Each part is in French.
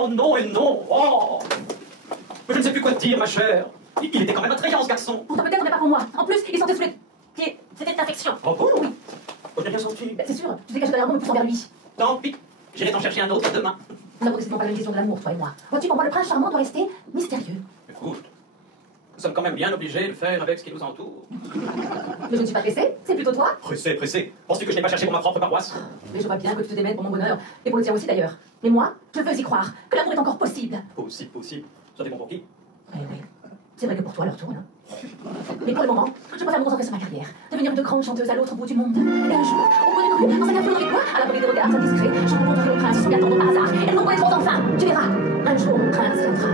non, non et non. Oh. Je ne sais plus quoi te dire, ma chère. Il était quand même attrayant, ce garçon. Pour toi peut-être, mais pas pour moi. En plus, il sentait sous les pieds. C'était une infection. Oh bon? Oui. On n'a rien senti. C'est sûr, tu t'es caché derrière moi, me poussant vers lui. Tant pis. J'irai t'en chercher un autre demain. Nous n'avons décidément pas la même vision de l'amour, toi et moi. Vois-tu, pour moi, le prince charmant doit rester mystérieux. Écoute, nous sommes quand même bien obligés de faire avec ce qui nous entoure. Mais je ne suis pas pressée, c'est plutôt toi. Pressé, pressé. Penses-tu que je n'ai pas cherché pour ma propre paroisse? Mais je vois bien que tu te démènes pour mon bonheur, et pour le tien aussi d'ailleurs. Mais moi, je veux y croire, que l'amour est encore possible. Possible, possible. Ça dépend pour qui. Oui, oui. C'est vrai que pour toi, leur tourne. Mais pour le moment, je préfère me concentrer sur ma carrière, devenir une de grande chanteuse à l'autre bout du monde. Et un jour, au bout d'une rue, dans un café avec moi, à l'abri des regards indiscrets, je rencontrerai le prince, son attendant par hasard, et nous connaîtrons enfin. Tu verras, un jour, mon prince viendra.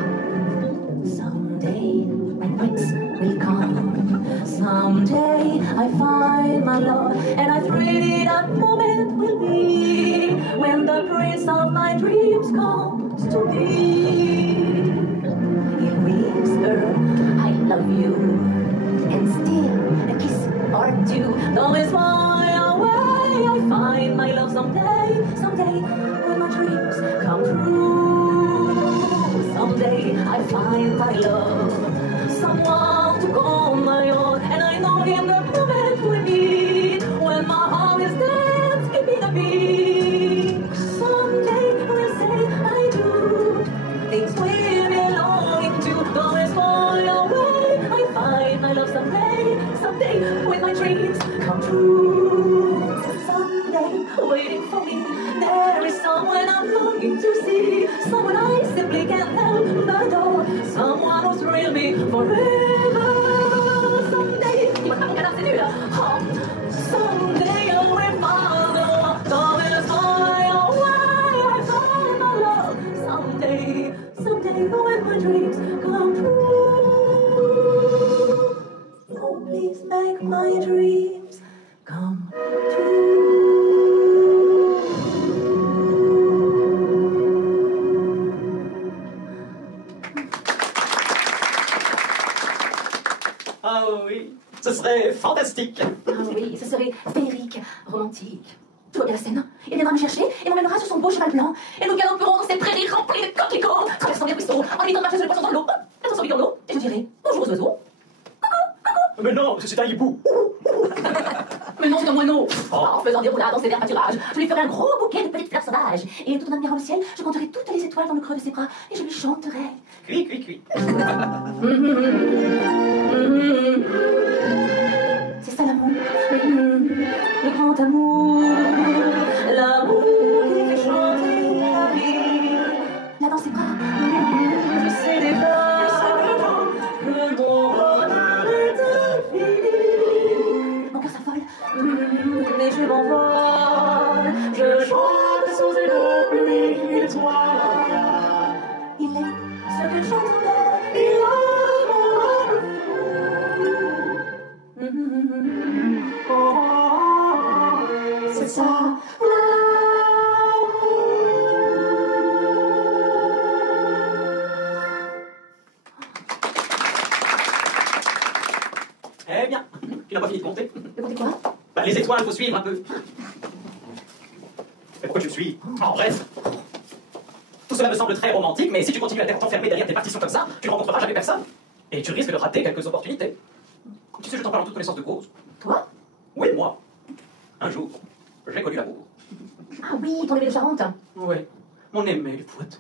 Someday, my prince will come. Someday, I find my love, and I really that moment will be when the prince of my dreams comes to me. He'll whisper, I love you, and still a kiss or two. Though it's far away, I find my love someday, someday when my dreams come true. Someday I find my love, someone to call my own, and I know him the moment will be when my heart is dead, skipping a beat. Someday we'll say I do things we belong to. Though it's far away, I find my love someday, someday when my dreams come true. Someday waiting for me, there is someone I'm longing to see, someone I simply can't help but adore, someone who's thrill me forever. Someday, il va pas mon canard, c'est nul. Oh, someday I will follow. Though it's far away, I find my love. Someday, someday when my dreams come true. Oh, please make my dreams come true. Ah oui, ce serait fantastique. Ah oui, ce serait féerique, romantique. Tu vois bien la scène? Il viendra me chercher et m'emmènera sur son beau cheval blanc. Et nous galopperons dans ces prairies remplies de coquelicots, traversant les ruisseaux, en imitant de marcher sur les poissons dans l'eau. Attention, vite dans l'eau, et je dirai bonjour aux oiseaux. Mais non, c'est un hibou. Mais non, c'est un moineau. En faisant des roulades dans ses verts pâturages, je lui ferai un gros bouquet de petites fleurs sauvages. Et tout en admirant le ciel, je compterai toutes les étoiles dans le creux de ses bras et je lui chanterai. Cui, cui, cui. C'est ça l'amour, le grand amour, l'amour qui fait chanter la vie. Là dans ses bras, je sais déjà que mon bonheur est infini. Mon cœur s'affole, mais je m'envole, je chante sous une pluie étoile. Il est ce que j'entendais, il a c'est ça Eh bien, tu n'as pas fini de compter? De compter quoi? Bah, les étoiles, faut suivre un peu. Mais pourquoi tu me suis? En bref. Tout cela me semble très romantique, mais si tu continues à t'enfermer derrière tes partitions comme ça, tu ne rencontreras jamais personne. Et tu risques de rater quelques opportunités. Tu sais, je t'en parle en toute connaissance de cause. Toi? Oui, moi. Un jour, j'ai connu l'amour. Ah oui, ton aimé de Charente. Oui, mon aimé du Poitou.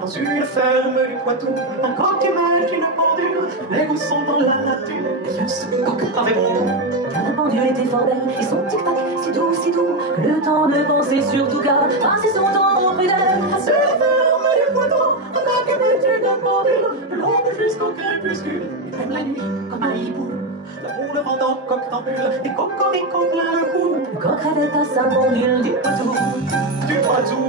Dans une ferme du Poitou, un coq émerge une pendule. Les goûts sont dans la nature. Et ce coq avait bon. La pendule était fort belle, et son tic-tac si doux, que le temps ne pensait surtout qu'à passer son temps auprès d'elle. À cette ferme du Poitou, un coq émerge une pendule. De l'aube jusqu'au crépuscule, et même la nuit, comme un hibou. L'amour le vendant coctambule, et cocorico plein le cou. Le coq rêvait à sa pendule du Poitou. Du Poitou.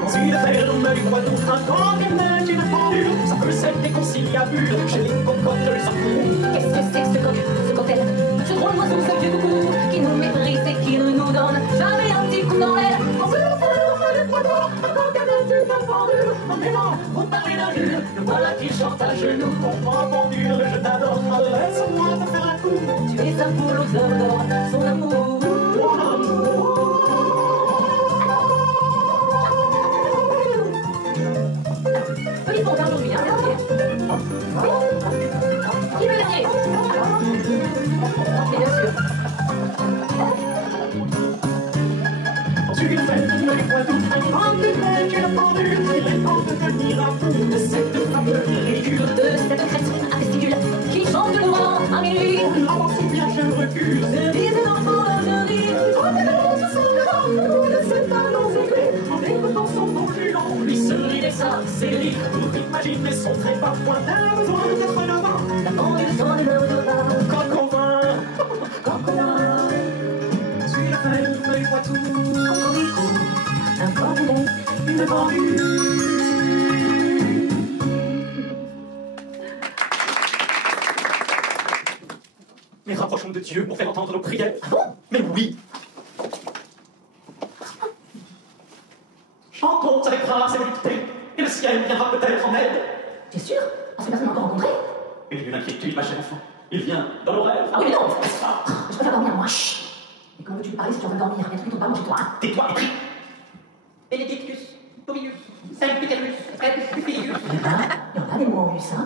Dans une ferme du Poitou, un coq émerge une pendule. Ça peut s'être déconciliable chez les cocottes le secours. Qu'est-ce que c'est que ce cocktail? Ce drôle d'oiseau, ce vieux coucou, qui nous méprise et qui ne nous donne jamais un petit coup dans l'air. Dans une ferme du Poitou, un coq émerge une pendule. En mêlant, vous parlez d'un jus, le voilà qui chante à genoux. Comprends pendule, je t'adore, laisse-moi te faire un coup. Tu es sa poule aux œufs d'or, son amour. Mon amour. nuit. Avant si bien je recule. Se disent dans son lingerie. Quand les ballons se sont devant, de ses talons épais, en écoutant son concluant, lui se lit des séries pour imaginer son trépas pointin, besoin de 89 ans. La pendule son numéro de pas. Coq-au-vin, Coq-au-vin. suis la feuille Poitou, Un cornet. une pendule. Mais rapprochons de Dieu pour faire entendre nos prières. Ah bon? Mais oui. Chantons avec grâce et volupté, et le ciel viendra peut-être en aide. T'es sûr? Parce que personne n'a encore rencontré. Une inquiétude, ma chère enfant. Il vient dans nos rêves. Ah oui, mais non. Je préfère dormir, moi. Chut. Mais comment veux-tu lui parler si tu es en train de dormir? Les trucs tombent pas manger toi. Tais-toi et prie. Benedictus, Dominus, Sanctiferus, et Filius. Il n'y a pas des mots en russe, hein?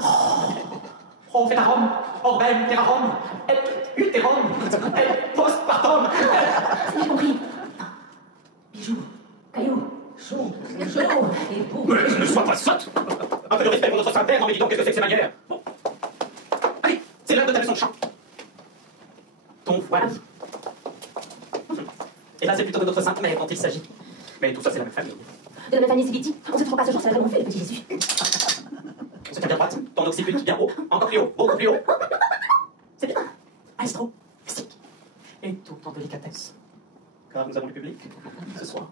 Profetarum, Orbem, Terrarum, et Uterum, et Postpartum. J'ai compris. Bijoux, cailloux, chaud, et beau. Mais ne sois pas sotte. Un peu de respect pour notre Saint-Père en méditant qu'est-ce que c'est que ces manières. Bon. Allez, c'est l'heure de ta leçon de chant. Ton voile. Et là, c'est plutôt de notre Sainte Mère dont il s'agit. Mais tout ça, c'est la même famille. De la même famille, c'est Viti. On sait toujours pas ce jour, c'est vraiment fait, le petit Jésus. Se tient bien droite, ton occiput bien haut, encore plus haut, beaucoup plus haut. C'est bien. Maestro, mystique. Et tout en délicatesse. Car nous avons le public ce soir.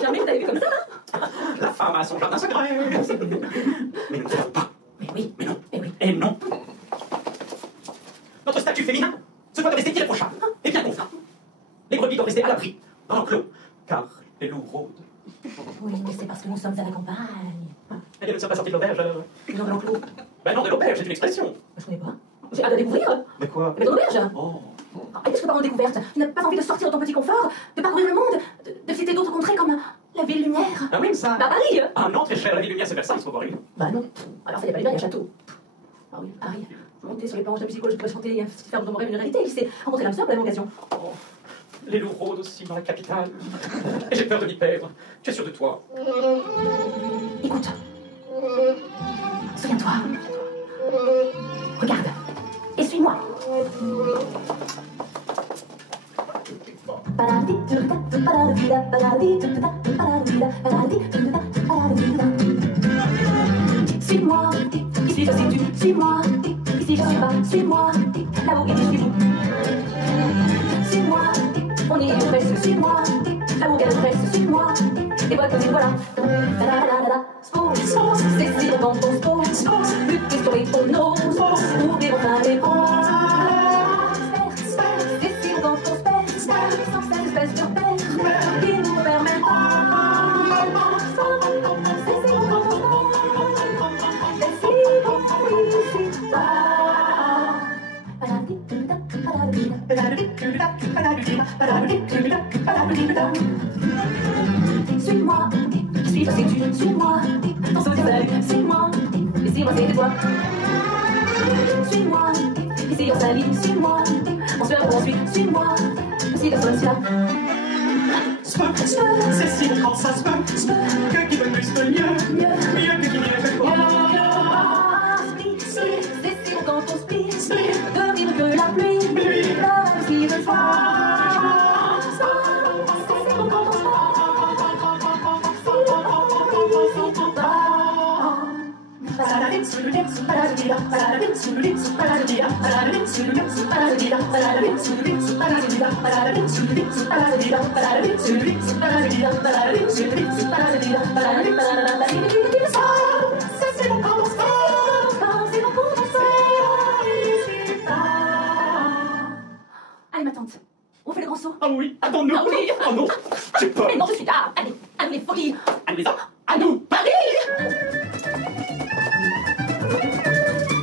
Jamais je t'avais vu comme ça. La femme a son jardin secret. Mais nous ne savons pas. Mais oui, Mais non. mais oui. Et non. Notre statut féminin se doit de rester irréprochable et bien convenant. Les brebis doivent rester à l'abri, dans l'enclos, car les loups rôdent. Oui, mais c'est parce que nous sommes à la campagne. Eh bien, nous ne sommes pas sortis de l'auberge, alors. Non, de l'enclos. Ben non, de l'auberge, c'est une expression. Je connais pas. J'ai hâte de découvrir. Mais quoi? Mais de l'auberge. Oh. Et qu'est-ce que par en découverte? Tu n'as pas envie de sortir de ton petit confort, de parcourir le monde, de visiter d'autres contrées comme la ville lumière? Ah oui, ça. Bah Paris. Ah non, très cher, la ville lumière, c'est Versailles, c'est pas horrible. Bah non. Alors ça, il n'y a pas lumière, il y a château. Ah oui, Paris. Monter sur les planches de musical, je peux chanter et faire de mon rêve une réalité. Il s'est rencontrer l'âme sœur pour la même occasion. Oh. Les loups rôdent aussi dans la capitale. Et j'ai peur de m'y perdre. Tu es sûr de toi? Écoute. Souviens-toi. Regarde. Et suis-moi. Suis-moi, ici je suis tu, suis-moi, ici je suis pas, suis-moi, là-haut et je suis vous. Suis-moi, on y est presque, suis-moi, là-haut et presque, suis-moi, et voilà comme voilà. Spose, c'est si longtemps qu'on spose, plus d'histoire qu'on n'ose, ouvrir enfin les bras. C'est si longtemps qu'on se perd, sans cette espèce de père qui nous permet pas. suis-moi, ton sourire salut, suis-moi, ici moi c'est toi. Suis-moi, ici on s'allie, suis-moi, on se poursuit, suis-moi, si personne là. C'est si bon quand ça se peut, que qui veut plus de mieux, mieux que qui mieux que quoi. C'est si bon quand on split, de vivre que la pluie, l'homme qui veut soi. Allez ma tante, on fait le grand saut. Ah oui, attends-nous. Ah oui. Oh non, j'ai peur. Mais non, je suis là. Allez, à nous les folies. À nous les hommes, à nous, Paris.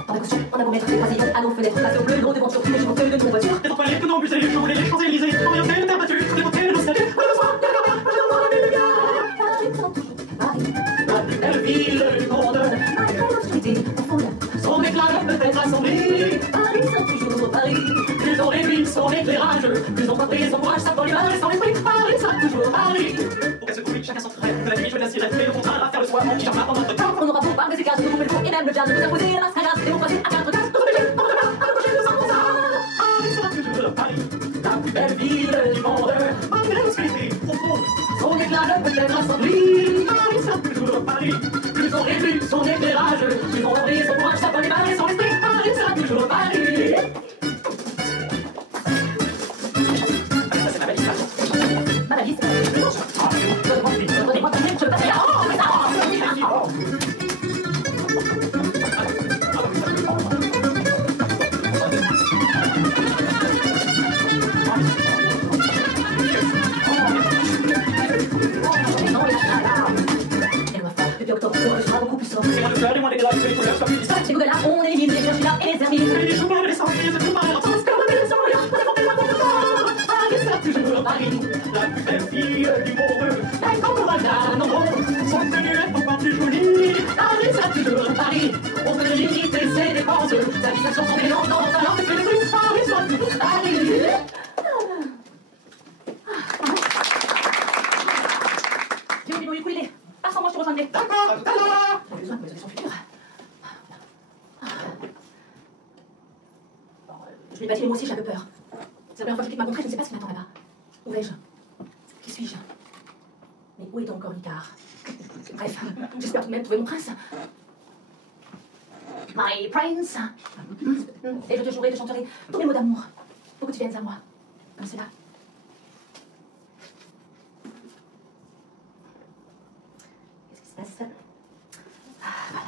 Dans la costume, on a beau mettre des pavillons à nos fenêtres, face au bleu, l'eau devant tous les jours de nos voitures. Les toilettes que dans le musée, les jours, les Champs-Élysées, orientés, les terres battues, les beautés, les nostalgies, le soir, le commun, le jour, la ville, Paris présente toujours Paris. la plus belle ville du monde. Malgré l'obscurité profonde, Son éclat peut-être assombri. Paris sera toujours Paris. Plus on réduit son éclairage, plus on construit son courage, sa folie, et son esprit. Paris sera toujours Paris. Pour qu'elle se couche, chacun son frère. Que la nuit, je la sirène, mais le contrat à faire le soir, mon pyjama pendant notre temps. On aura beau parler des cases, de couper le faux, et même le jazz de nous imposer la mascarade, démocratie à 4 cases. Paris sera toujours Paris, la plus belle ville du monde. Malgré l'obscurité profonde, son éclat peut-être assombri. Paris sera toujours Paris, plus on réduit son éclairage, plus on construit son courage, sa folie, et son esprit. Paris sera toujours Paris. Ça, c'est ma belle histoire. Ma valise, donnez-moi ton mail, je passe là. Depuis octobre, je serai beaucoup plus sobre. C'est moins de fleurs, et moins d'éclats, que les couleurs soient plus distinctes. Chez Google, là, on élimine les Virginia et les Hermines. Et les chocolats, les cerises, tout par leur sens, comme des souriants, on a porté ma confiance. Paris sera toujours Paris, la plus belle ville du monde. Et quand on va là, non, son tenue est encore plus jolie. Paris sera toujours Paris, on peut limiter ses dépenses. Sa distinction, son élan, dans ta langue, fait des trucs. Paris sera toujours Paris. J'ai oublié mon ukulélé. Passe en moi, je te rejoindrai. D'accord, à tout à l'heure. J'ai besoin de mes solutions futures. Bon, je l'ai bâti, moi aussi j'ai un peu peur. C'est la première fois que je quitte ma contrée, je ne sais pas ce qui m'attend là-bas. Où vais-je? Qui suis-je? Mais où est donc Cornicard? Bref, j'espère tout de même trouver mon prince. My prince. Et je te jouerai, te chanterai tous mes mots d'amour pour que tu viennes à moi. Comme cela. Qu'est-ce qui se passe? Ah, voilà.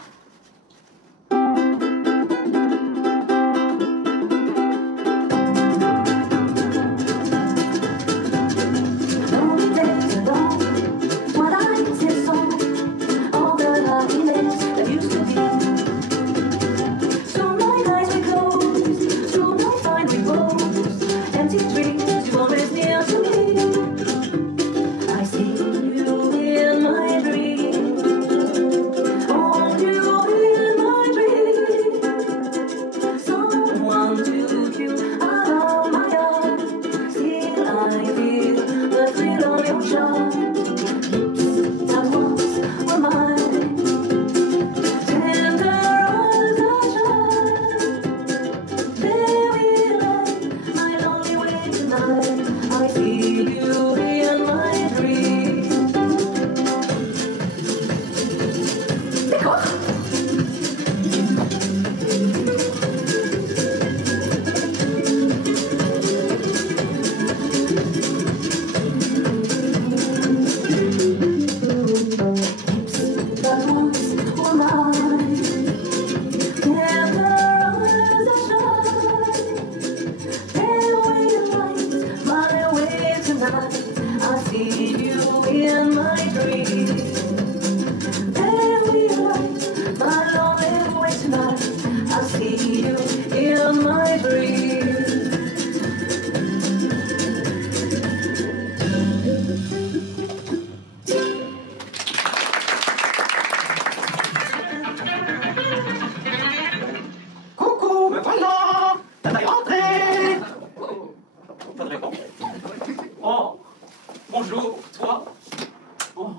Oh.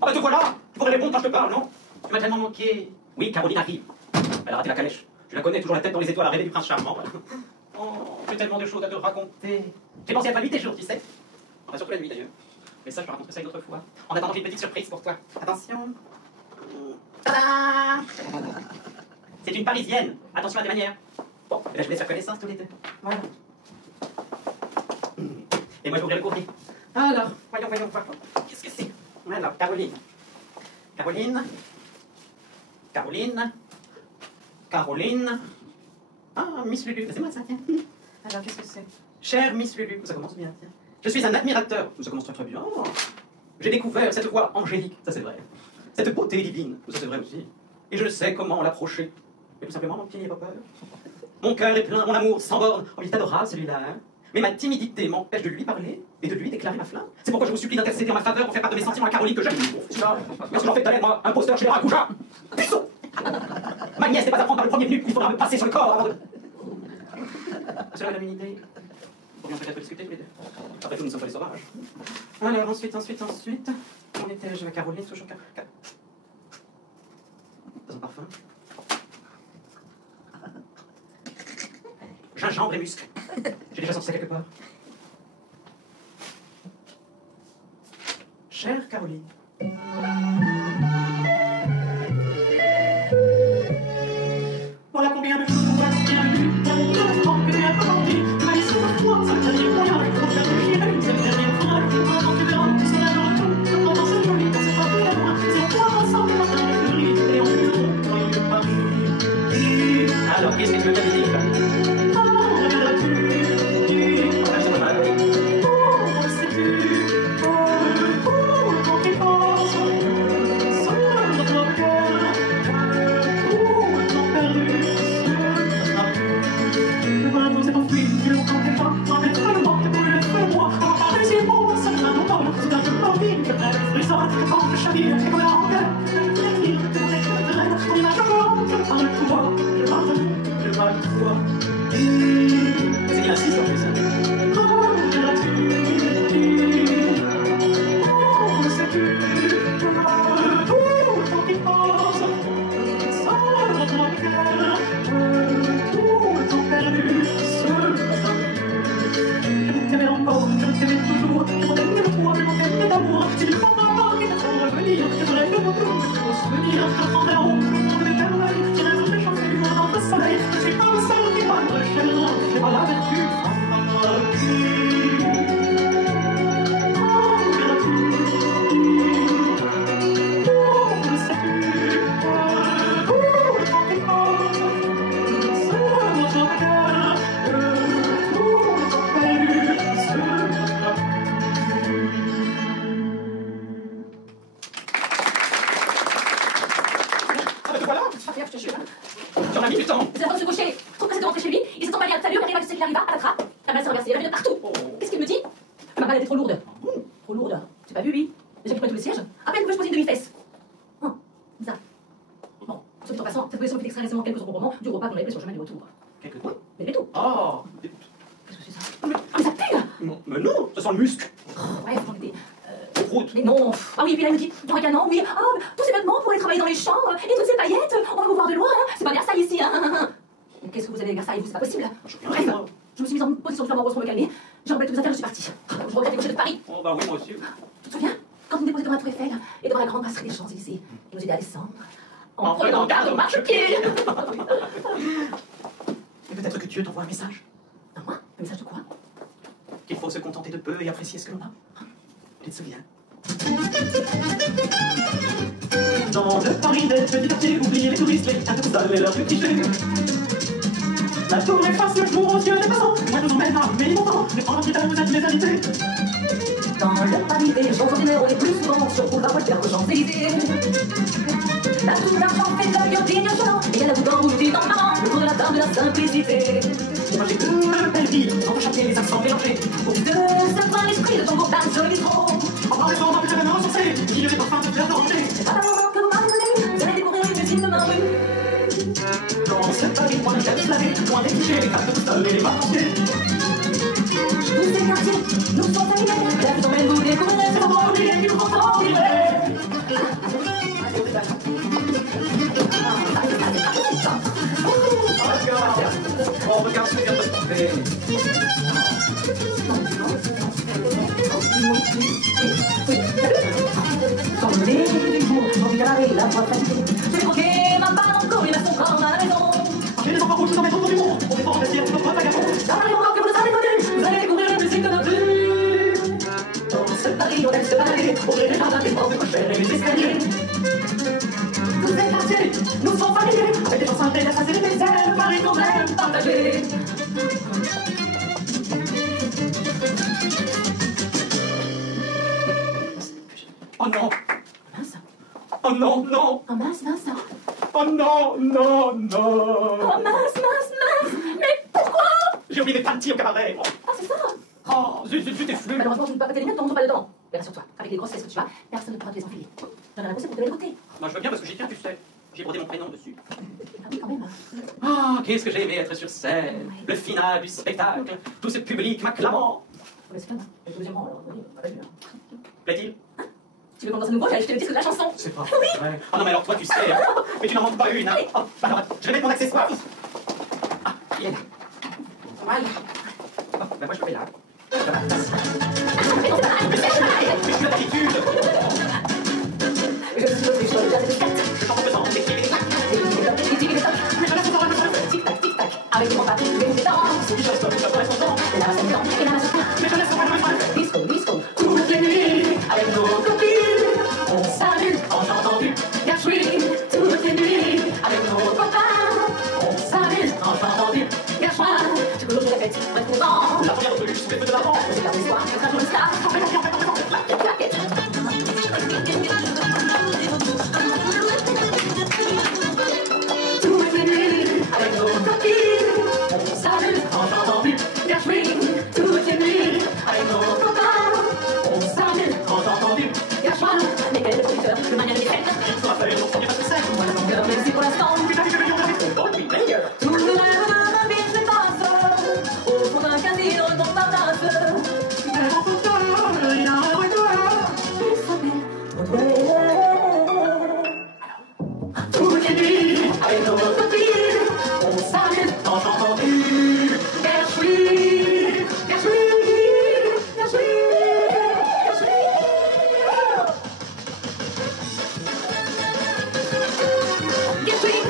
Ah bah te voilà. Tu pourrais répondre quand je te parle, non? Tu m'as tellement manqué. Oui, Caroline arrive. Elle a raté la calèche. Je la connais, toujours la tête dans les étoiles à rêver du prince charmant. Oh, j'ai tellement de choses à te raconter. J'ai pensé à toi nuit et jour, tu sais. Enfin, surtout la nuit d'ailleurs. Mais ça, je te raconterai ça une autre fois. En attendant, j'ai une petite surprise pour toi. Attention. Tada! C'est une Parisienne. Attention à tes manières. Bon, là, je vais faire connaissance tous les deux. Voilà. Et moi, je vais ouvrir le courrier. Alors, voyons voir. Qu'est-ce que c'est? Alors, Caroline. Caroline. Ah, Miss Lulu. C'est moi, ça, tiens. Alors, qu'est-ce que c'est? Chère Miss Lulu. Ça commence bien, tiens. Je suis un admirateur. Ça commence très bien. Oh. J'ai découvert cette voix angélique. Ça, c'est vrai. Cette beauté divine. Ça, c'est vrai aussi. Et je ne sais comment l'approcher. Et tout simplement, mon petit, n'aie pas peur. Mon cœur est plein, mon amour sans borne. Oh, il est adorable, celui-là, hein. Mais ma timidité m'empêche de lui parler et de lui déclarer ma flamme. C'est pourquoi je vous supplie d'intercéder en ma faveur pour faire part de mes sentiments à Caroline que j'aime. Parce que j'en fais talent, moi, imposteur chez les Rakuja. Puceau. Ma nièce n'est pas à prendre par le premier venu, il faudra me passer sur le corps avant de... Cela donne une idée. Nous pourrions peut-être discuter tous les deux. Après tout, nous ne sommes pas des sauvages. Alors, ensuite. On était, je vais Caroline, toujours dans un parfum. Gingembre et musc. J'ai déjà senti ça quelque part. Chère Caroline. Voilà combien de choses, voilà combien de luttes, de temps que tu as commandé. Tu m'as laissé pour toi, ça me dernier moyen, pour faire de chier, cette dernière phrase. Quand tu verras tout cela dans le tout, comment c'est joli, quand c'est pas plus à moi. C'est toi ensemble, les matins de fleuris, et en plus, dans le Paris. Alors, qu'est-ce que tu veux bien dire? C'est qu'il insiste en plus. J'en ai mis du temps. C'est avant de se coucher. Je trouve que c'est de rentrer chez lui. Il s'est emballé à l'heure, il arrive à sais qu'il arriva, à la trappe. La balle s'est renversée, elle revient de partout. Qu'est-ce qu'il me dit? Que ma balle était trop lourde. Trop lourde. Tu pas vu, lui? Déjà qu'il prenait tout le siège. À peine que je pose une demi-fesse. Bizarre. Bon, soit dit en passant, cette position fait extraire récemment quelques secondes au moment du repas qu'on avait pris sur le chemin du retour. Quelques quoi? Mais tout. Oh. Qu'est-ce que c'est ça? Mais ça pue là. Mais non, ça sent le muscle. Ouais, j'en étais. Mais non. Ah oui, et puis là, il me dit, dans un canon, oui, ah, tous ces vêtements pour aller travailler dans les champs, et toutes ces paillettes, on va vous voir de loin, hein. C'est pas Versailles ici, hein. Mais qu'est-ce que vous avez à Versailles, vous, c'est pas possible. Bref, je me suis mise en position de amoureuse pour me calmer, j'ai emballé toutes mes affaires, je suis partie. Je regrette les coucher de Paris. Oh bah oui, moi aussi. Tu te souviens, quand on me déposait devant la Tour Eiffel, et devant la grande brasserie des Champs-Élysées, il nous aidait à descendre, en prenant garde au marchepied. Mais peut-être que Dieu t'envoie un message. À moi? Un message de quoi? Qu'il faut se contenter de peu et apprécier ce que l'on a. Tu te souviens? Dans le Paris des petits quartiers, oubliez les touristes, les installés leurs petits clichés. La tour efface le jour aux yeux des passants. Moi je vous emmène à Mélimontant, les prendre un vous êtes mes invités. Dans le Paris des gens ordinaires, on est plus souvent sur boulevard Voltaire aux Champs-Élysées. La tour d'argent fait de l'œil digne chemin, et elle a tout englouti dans le marrant, le tour de la table de la simplicité. Moi j'ai deux belles filles, entre chanter les accents mélangés. Au bout de ce point l'esprit de ton groupe d'un joli trop. En parlant d'un plus jamais insensé, il y a des parfums de fleurs d'oranger. C'est pas un moment que vous m'appelez, vous allez découvrir une usine de ma rue. Dans ce Paris, point de tête slavée, loin des clichés, les cartes postales et les marchandiers. Tous ces quartiers, nous sommes familiers, là vous emmène vous découvrir, c'est pour oublier qu'il vous voix fatiguée. J'ai croqué ma balle en couille, mais son corps à la maison. J'ai des enfants rouges, dans mes autres du monde. On défend la vestiaire, notre vagabond. J'arrive encore que vous le savez connu. Vous allez découvrir la musique de notre rue. Dans ce Paris, on aime se balader. Au gré des jardins, des portes, des cochères et des escaliers. Tous les quartiers nous sont familiers. Avec des chansons des faciles et des ailes, Paris qu'on aime partager. Oh non! Mince. Oh non, non! Oh mince, mince. Oh non, non, non! Oh mince, mince, mince. Mais pourquoi? J'ai oublié mes panties au cabaret! Ah, c'est ça. Oh, zut, t'es flou! Malheureusement, tu ne peux pas tes lunettes, t'en pas dedans. Mais rassure-toi, avec les grosses fesses que tu as, personne ne pourra te les enfiler. J'en ai la poussée pour te les goûter. Moi, je veux bien parce que j'y tiens, tu sais. J'ai brodé mon prénom dessus. Ah oui, quand même. Ah, qu'est-ce que j'ai aimé être sur scène! Le final du spectacle, tout ce public m'acclamant! Mais c'est pas mal. Le deuxième rang, alors, oui, pas bien. Plaît-il? Tu veux qu'on danse à nouveau? J'ai acheté le disque de la chanson. C'est pas vrai. Oh non, mais alors toi, tu sais, hein. Mais tu n'en manques pas une, hein. Oh, bah alors, je vais mettre mon accessoire. Ah, il est là. Voilà. Oh, bah moi, je le fais là. Mais tu as l'habitude. Je suis le plus chaud, j'ai Je chante en faisant des clics et des clacs. Mais je laisse encore un peu. tic-tac, tic-tac. Avec mon papier, je vais vous danser. Je reste pas pour son temps. Et la masse est blanche, et la masse est blanche. Mais je laisse encore un peu. Disco, disco, toutes les nuits. Avec nos copines, on s'amuse en chantant du Gershwin. Toutes les nuits, avec nos copains, on s'amuse en chantant du Gershwin. Du coup, je répète, très content. La première de luxe, mais de l'avant. On s'est gardé le soir, notre jour de star. La claquette. Toutes les nuits, avec nos copines, on s'amuse en chantant du Gershwin. Toutes les nuits, avec nos copains, on s'amuse en chantant du Gershwin. Mais quel est le producteur, le mania des fêtes? Il faudra faire une autre première de scène. Moi, la longueur, mais c'est pour l'instant. Tu t'as dit que le lion avait trop bon, oui, meilleur. Tout le rêve de ma vie, je passe au fond d'un casino de Montparnasse. Toutes les nuits, avec nos copines, on s'amuse en chantant du Gershwin, Gershwin, Gershwin, Gershwin. Gershwin,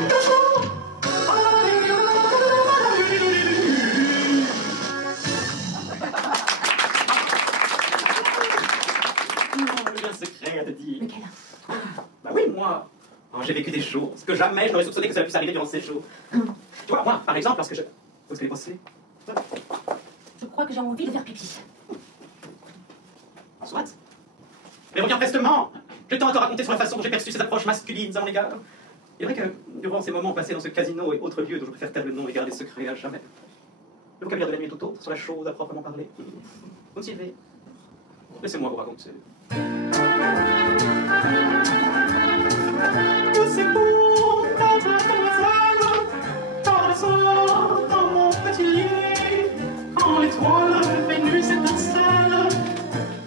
J'ai un secret à te dire. Lequel? Bah oui, moi. Oh, j'ai vécu des choses que jamais je n'aurais soupçonné que ça puisse arriver durant ces jours. Tu vois, moi, par exemple, lorsque je... Où est-ce qu'elle est passée? Je crois que j'ai envie de faire pipi. Soit. Mais reviens prestement. J'ai tant à te raconter sur la façon dont j'ai perçu ces approches masculines à mon égard. Il est vrai que, durant ces moments passés dans ce casino et autres lieux dont je préfère taire le nom et garder secret à jamais, le vocabulaire de la nuit est tout autre sur la chose à proprement parler. Vous me suivez? Laissez-moi vous raconter. C'est beau, mademoiselle, quand le soir, dans mon petit lit, quand l'étoile Vénus étincelle,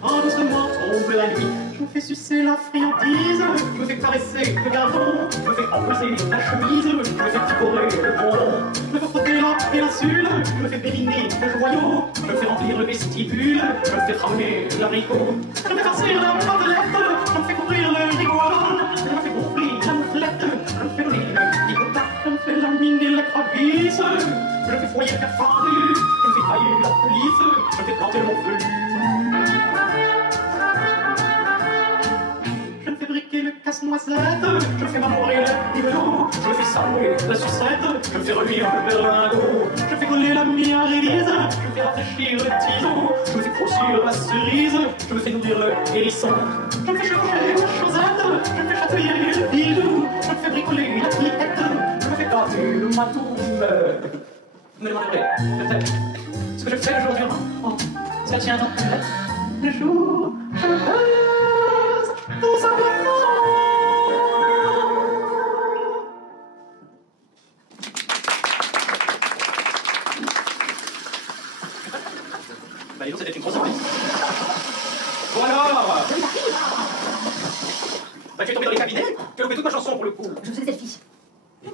quand doucement tombe la nuit, je me fais sucer la friandise, je me fais caresser le gardon, je me fais embrasser la chemise, je me fais picorer le bonbon, je me fais frotter la péninsule, je me fais périner le joyau, je me fais remplir le vestibule, je me fais ramener l'abricot, je me fais farcir la madeleine, je me fais couvrir le rigole, je me fais gonfler la mouflette, je me fais donner le bigotat, je me fais laminer la cravisse, je me fais foyer le fer fendu, je me fais tailler la police, je me fais planter mon feu. Je me fais briquer le casse-noisette, je me fais marmorer le niveau, je me fais salouer la sucette, je me fais reluire le berlingot, je fais coller la miarédise, je me fais rafraîchir le tison, je me fais grossir la cerise, je me fais nourrir le hérisson, je me fais changer la chaussette, je me fais chatouiller le bijou, je me fais bricoler la cliquette, je me fais gâter le matou. Vous me demanderez peut-être ce que je fais le jour durant. Oh, ça tient en tête. Le jour, je me baise tout simplement. Bah, dis donc, c'était une grosse surprise. Bon alors bah, tu es tombé dans les cabinets? Tu as loupé toute ma chanson pour le coup. Je faisais des selfies.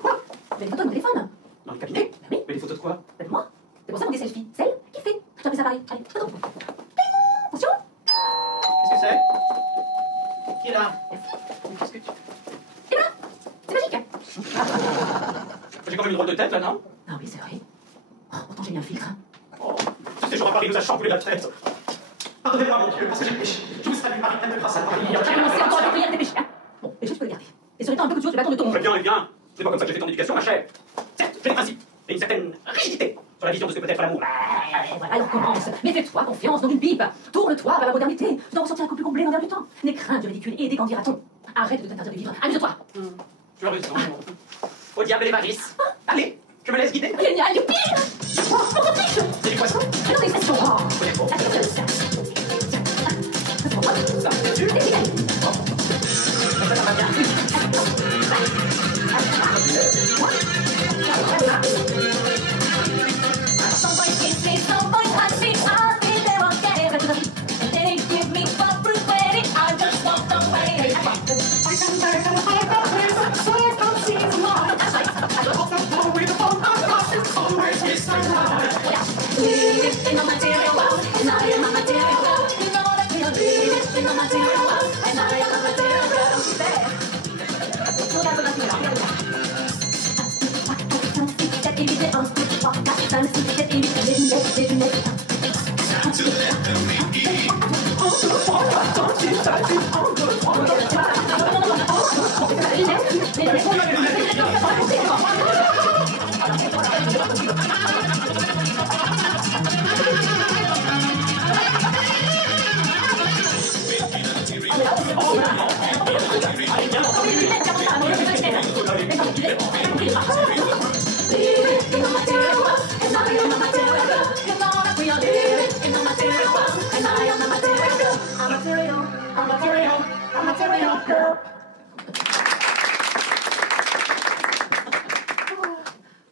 Quoi? J'avais des photos de mon téléphone. Dans le cabinet? Bah oui. Mais des photos de quoi? Bah de moi. C'est pour ça qu'on dit selfie. Celle qui fait. Je t'appelle ça pareil. Allez, photo. Attention. Qu'est-ce que c'est? Qui est là? Qu'est-ce que tu... Et là. J'ai quand même une drôle de tête, là, non? Ah oui, c'est vrai. Oh, pourtant, j'ai mis un filtre. Oh, ce séjour à Paris nous a chamboulé la tête. Pardonnez-moi, mon Dieu, parce que j'ai péché. Je vous salue, Marie-Anne de grâce à Paris. J'ai commencé encore à prière des péchés. Bon, et je peux le garder. Et sur les temps un peu que tu veux, tu bâton de ton. Eh bien, eh bien. C'est pas comme ça que j'ai fait ton éducation, ma chère. Certes, j'ai des principes et une certaine rigidité sur la vision de ce que peut être l'amour. Voilà, alors commence. Mais fais-toi confiance dans une pipe. Tourne-toi vers la modernité. Tu dois ressortir un couple comblé dans l'air du temps. N'aie crainte du ridicule et des qu'en dira-t-on. Arrête de t'interdire de vivre. Amuse-toi. Tu as raison. Au diable les varices. Allez, je me laisse guider. Génial, youpi! Oh, mon potiche! C'est du poisson. Ah non, mais c'est son rang. Ça, c'est sûr. Ça va bien. Somebody kiss me, somebody touch me, I'll be there on day. And then he give me some fruit ready, I just walk away. Living on material world, and I am a material girl. You know that we are living on material world, and I am a material girl. So that's what I feel.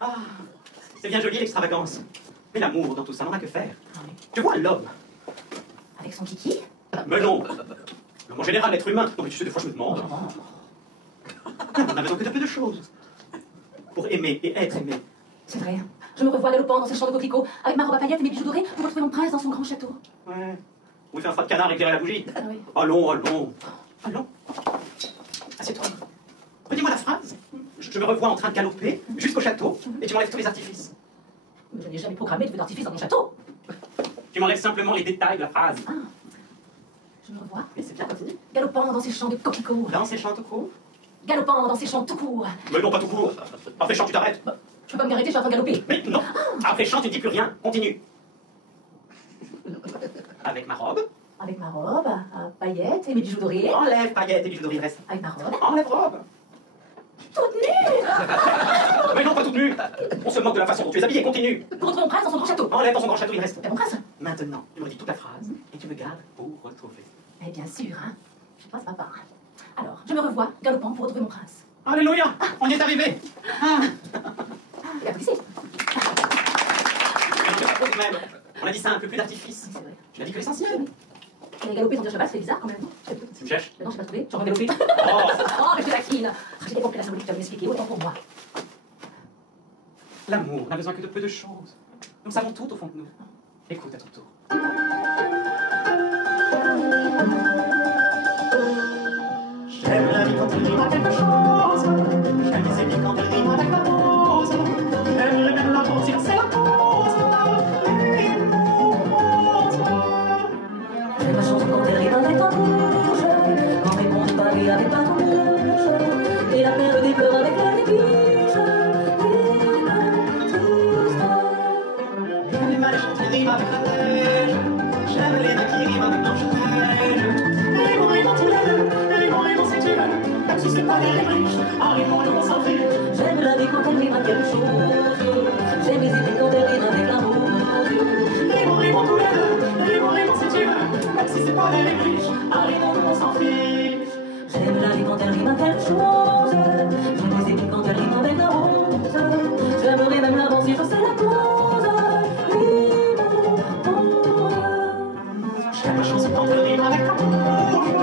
Ah, c'est bien joli l'extravagance. Mais l'amour dans tout ça n'en a que faire. Tu vois l'homme. Avec son kiki? Mais non. L'homme en général, l'être humain. Non mais tu sais, des fois je me demande. On a besoin que de peu de choses. Pour aimer et être aimé. C'est vrai. Je me revois galopant dans ces champs de coquelicots, avec ma robe à paillettes et mes bijoux dorés, pour retrouver mon prince dans son grand château. Ouais. On lui fait un froid de canard et éclairer la bougie. Ah oui. Allons, allons. Allons. Assieds-toi. Redis-moi la phrase. Je me revois en train de galoper jusqu'au château et tu m'enlèves tous les artifices. Mais je n'ai jamais programmé de feu d'artifice dans mon château. Tu m'enlèves simplement les détails de la phrase. Ah. Je me revois. Oui, c'est bien, continue. Galopant dans ces champs de coquelicots. Dans ces champs tout court. Galopant dans ces champs tout court. Mais non, pas tout court. Après chant, tu t'arrêtes. Je peux pas me m'arrêter, je suis en train de galoper. Mais non. Après chant, tu ne dis plus rien. Continue. Avec ma robe. Avec ma robe à paillettes et mes bijoux dorés. Enlève paillettes et bijoux dorés, reste. Avec ma robe. Enlève robe. Toute nue. Mais non, pas toute nue. On se moque de la façon dont tu es habillée. Continue. Pour retrouver mon prince dans son grand château. Enlève dans son grand château, il reste. Et mon prince? Maintenant, tu me redis toute la phrase et tu me gardes pour retrouver. Eh bien sûr, hein. Je passe papa. Alors, je me revois galopant pour retrouver mon prince. Alléluia, on y est arrivé. Ah. Et applaudissez. Même. On a dit ça un peu plus d'artifice. C'est vrai. Tu n'as dit que l'essentiel. Mais galoper sans dire cheval, c'est bizarre quand même. Tu me cherches? Mais non, je n'ai pas trouvé. J'en ai galopé. Oh. Oh, mais je te taquine. J'ai bien compris la symbolique que tu as m'expliquer, autant pour moi. L'amour n'a besoin que de peu de choses. Nous savons tout au fond de nous. Écoute à ton tour. J'aime la vie quand elle rime à quelque chose. J'aime les amis quand elle rime avec la rose. J'aime les mêmes la rose, c'est la cause. J'aime la chanson quand elle rime avec un rouge. Quand répond du pavé avec bâton rouge. Et la perle des pleurs avec l'air des biches. J'aime les maléchantes qui riment avec la neige. J'aime les nains qui riment avec Blanche-Neige. Les bons et tous les deux, les bons et bons si tu veux. Même si c'est pas les riches, arrivons le bon sans fil. J'aime la vie quand elle rime à quelque chose. J'aime les idées quand elle rime avec la rose. Les bons et bons tous les deux, les bons et bons si tu veux. Même si c'est pas les riches, arrivons le bon sans fil. J'aime la vie quand elle rime à quelque chose. J'aime les idées quand elle rime avec la rose. J'aimerais même l'avoir si j'en sais la cause. J'aime la chanson quand elle rime avec la rouge.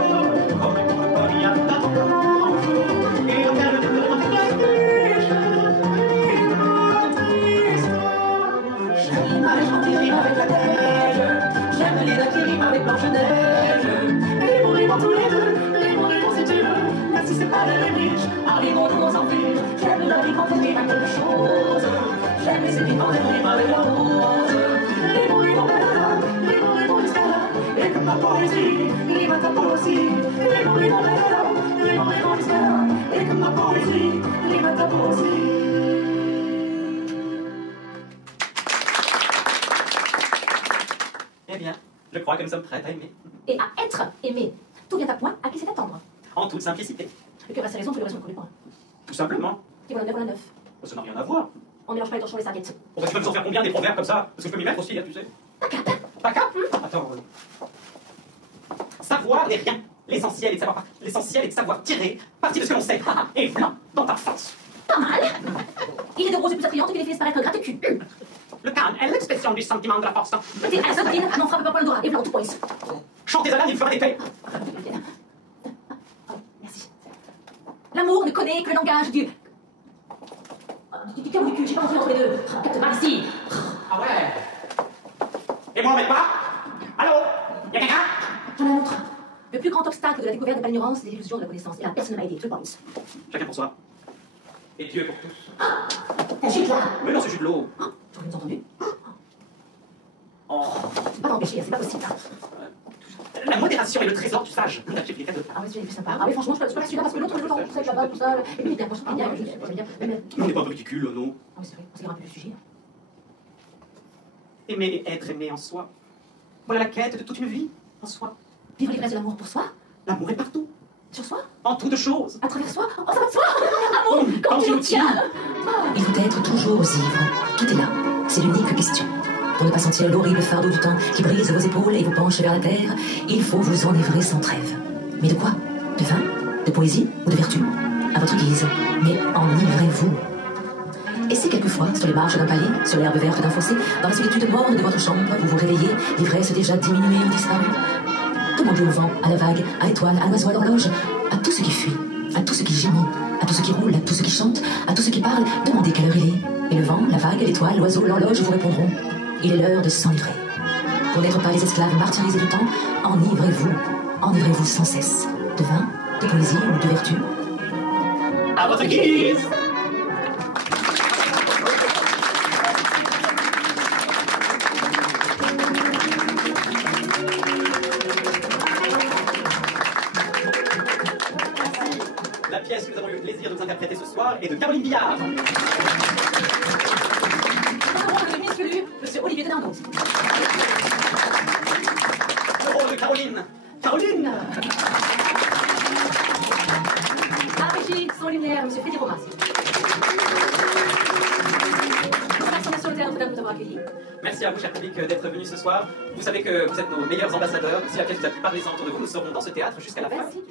Quand répond le paris avec la rouge. Et la perle des pleurs avec la biche. que nous sommes prêtes à aimer. Et à être aimé. Tout vient à point, à qui c'est attendre. En toute simplicité. Le cœur a ses raisons, pour les raisons ne connaît pas. Tout simplement. Qui voilà neuf, voilà neuf. Ça n'a rien à voir. On mélange pas les torchons et les serviettes. Bon, bah, tu peux nous en faire combien des proverbes comme ça? Parce que je peux m'y mettre aussi, hein, tu sais. Pas cap. Attends. Savoir n'est rien. L'essentiel est de savoir tirer parti de ce que l'on sait. Et plein dans ta face. Pas mal. Il est de roses et plus attrayantes qui les fait disparaître gratte cul. Le calme est l'expression du sentiment de la force. Petit à la sottine, n'en frappe pas pour le doigt et blanc tout points. Chantez à l'âne, il fera des faits. Merci. L'amour ne connaît que le langage du cœur ou du cul, j'ai pas entendu entre les deux. Capte mal ici. Ah ouais. Et moi, on m'aide pas? Allô? Y'a quelqu'un? J'en ai un autre. Le plus grand obstacle de la découverte de l'ignorance, c'est l'illusion de la connaissance. Et là, personne ne m'a aidé. 2 points. Chacun pour soi. Et Dieu pour tous. T'as chute là. Mais non, c'est juste de l'eau. Tu aurais entendu? Oh. C'est pas d'empêcher, c'est pas possible. La modération est le trésor du sage. Ah ouais, c'est plus sympa. Ah oui, franchement, je peux pas celui-là parce que l'autre, je l'entends tout ça, là-bas, tout ça. Et puis, moi, je suis bien, Mais on n'est pas ridicule, non? Ah oui, c'est vrai, on s'égare un peu du sujet. Aimer et être aimé en soi. Voilà la quête de toute une vie, en soi. Vivre l'ivresse de l'amour pour soi, L'amour est partout, sur soi, en toutes choses. à travers soi. Oh, ça va de soi. Amour, quand tu nous tiens. Il faut être toujours ivre. Tout est là. C'est l'unique question. Pour ne pas sentir l'horrible fardeau du temps qui brise vos épaules et vous penche vers la terre, il faut vous enivrer sans trêve. Mais de quoi? De vin? De poésie ou de vertu? À votre guise. Mais enivrez-vous. Et si quelquefois, sur les marches d'un palais, sur l'herbe verte d'un fossé, dans la solitude morne de votre chambre, vous vous réveillez, l'ivresse déjà diminuée ou disparue, demandez au vent, à la vague, à l'étoile, à l'oiseau, à l'horloge, à tout ce qui fuit, à tout ce qui gémit, à tout ce qui roule, à tout ce qui chante, à tout ce qui parle, demandez quelle heure il est. Et le vent, la vague, l'étoile, l'oiseau, l'horloge vous répondront. Il est l'heure de s'enivrer. Pour n'être pas les esclaves martyrisés du temps, enivrez-vous. Enivrez-vous sans cesse. De vin, de poésie ou de vertu. À votre guise. La pièce que nous avons eu le plaisir de vous interpréter ce soir est de Caroline Billard. Monsieur Olivier de Dindon. Le rôle de Caroline. Caroline. À Régie, sans lumière, monsieur Freddy Romas. Merci sur le théâtre de nous avoir accueillis. Merci à vous, cher public, d'être venus ce soir. Vous savez que vous êtes nos meilleurs ambassadeurs. Si la pièce vous a plu, parlez-en autour de vous. Nous serons dans ce théâtre jusqu'à la fin. Merci.